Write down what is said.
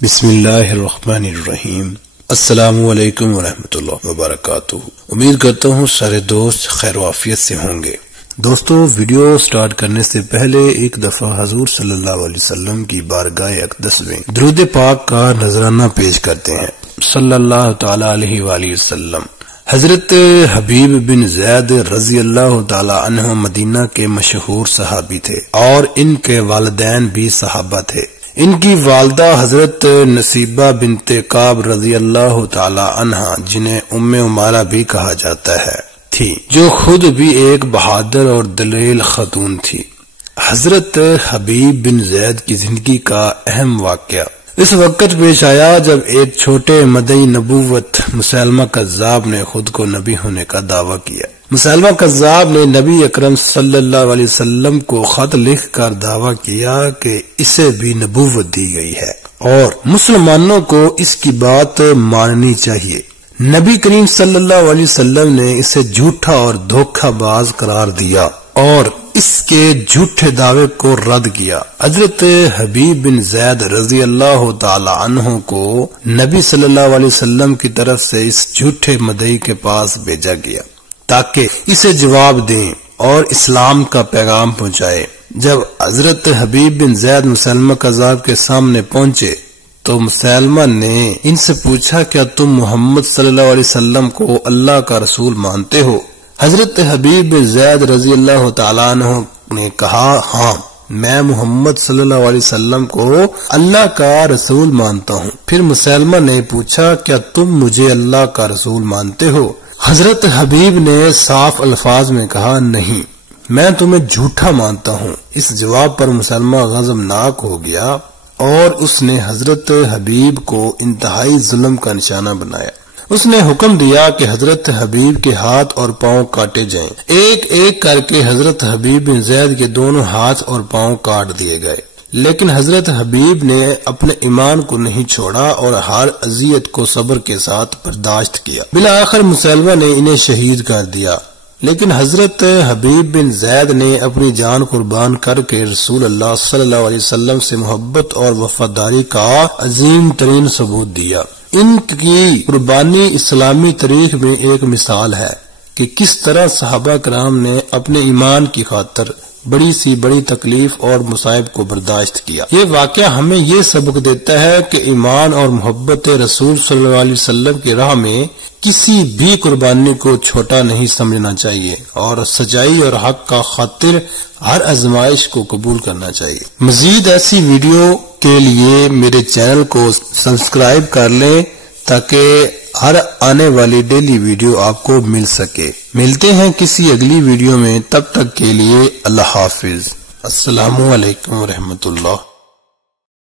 بسم اللہ الرحمن الرحیم۔ السلام علیکم ورحمۃ اللہ وبرکاتہ۔ امید کرتا ہوں سارے دوست خیر و عافیت سے ہوں گے۔ دوستو، ویڈیو سٹارٹ کرنے سے پہلے ایک دفعہ حضور صلی اللہ علیہ وسلم کی بارگاہ اقدس میں درود پاک کا نذرانہ پیش کرتے ہیں۔ صلی اللہ تعالی علیہ وآلہ وسلم۔ حضرت حبیب بن زید رضی اللہ تعالی عنہ مدینہ کے مشہور صحابی تھے اور ان کے والدین بھی صحابہ تھے۔ ان کی والدہ حضرت نصیبہ بنت کعب رضی اللہ تعالی عنہ، جنہیں ام عمارہ بھی کہا جاتا ہے، تھی، جو خود بھی ایک بہادر اور دلیر خاتون تھی۔ حضرت حبیب بن زید کی زندگی کا اہم واقعہ اس وقت پیش آیا جب ایک چھوٹے مدعی نبوت مسیلمہ کذاب نے خود کو نبی ہونے کا دعویٰ کیا۔ مسیلمہ کذاب نے نبی اکرم صلی اللہ علیہ وسلم کو خط لکھ کر دعویٰ کیا کہ اسے بھی نبوت دی گئی ہے اور مسلمانوں کو اس کی بات ماننی چاہیے۔ نبی کریم صلی اللہ علیہ وسلم نے اسے جھوٹا اور دھوکہ باز قرار دیا اور اس کے جھوٹے دعوے کو رد کیا۔ حضرت حبیب بن زید رضی اللہ تعالی عنہ کو نبی صلی اللہ علیہ وسلم کی طرف سے اس جھوٹے مدعی کے پاس بھیجا گیا تاکہ اسے جواب دیں اور اسلام کا پیغام پہنچائے۔ جب حضرت حبیب بن زید مسیلمہ کذاب کے سامنے پہنچے تو مسیلمہ نے ان سے پوچھا، کیا تم محمد صلی اللہ علیہ وسلم کو اللہ کا رسول مانتے ہو؟ حضرت حبیب بن زید رضی اللہ تعالیٰ عنہ نے کہا، ہاں، میں محمد صلی اللہ علیہ وسلم کو اللہ کا رسول مانتا ہوں۔ پھر مسیلمہ نے پوچھا، کیا تم مجھے اللہ کا رسول مانتے ہو؟ حضرت حبیب نے صاف الفاظ میں کہا، نہیں، میں تمہیں جھوٹا مانتا ہوں۔ اس جواب پر مسیلمہ غضبناک ہو گیا اور اس نے حضرت حبیب کو انتہائی ظلم کا نشانہ بنایا۔ اس نے حکم دیا کہ حضرت حبیب کے ہاتھ اور پاؤں کاٹے جائیں۔ ایک ایک کر کے حضرت حبیب بن زید کے دونوں ہاتھ اور پاؤں کاٹ دیے گئے، لیکن حضرت حبیب نے اپنے ایمان کو نہیں چھوڑا اور ہر اذیت کو صبر کے ساتھ برداشت کیا۔ بالآخر مسیلمہ نے انہیں شہید کر دیا، لیکن حضرت حبیب بن زید نے اپنی جان قربان کر کے رسول اللہ صلی اللہ علیہ وسلم سے محبت اور وفاداری کا عظیم ترین ثبوت دیا۔ ان کی قربانی اسلامی تاریخ میں ایک مثال ہے کہ کس طرح صحابہ کرام نے اپنے ایمان کی خاطر بڑی سی بڑی تکلیف اور مصائب کو برداشت کیا۔ یہ واقعہ ہمیں یہ سبق دیتا ہے کہ ایمان اور محبت رسول صلی اللہ علیہ وسلم کی راہ میں کسی بھی قربانی کو چھوٹا نہیں سمجھنا چاہیے اور سچائی اور حق کا خاطر ہر آزمائش کو قبول کرنا چاہیے۔ مزید ایسی ویڈیو کے لیے میرے چینل کو سبسکرائب کر لیں تاکہ ہر آنے والی ڈیلی ویڈیو آپ کو مل سکے۔ ملتے ہیں کسی اگلی ویڈیو میں، تب تک کے لیے اللہ حافظ۔ السلام علیکم ورحمۃ اللہ۔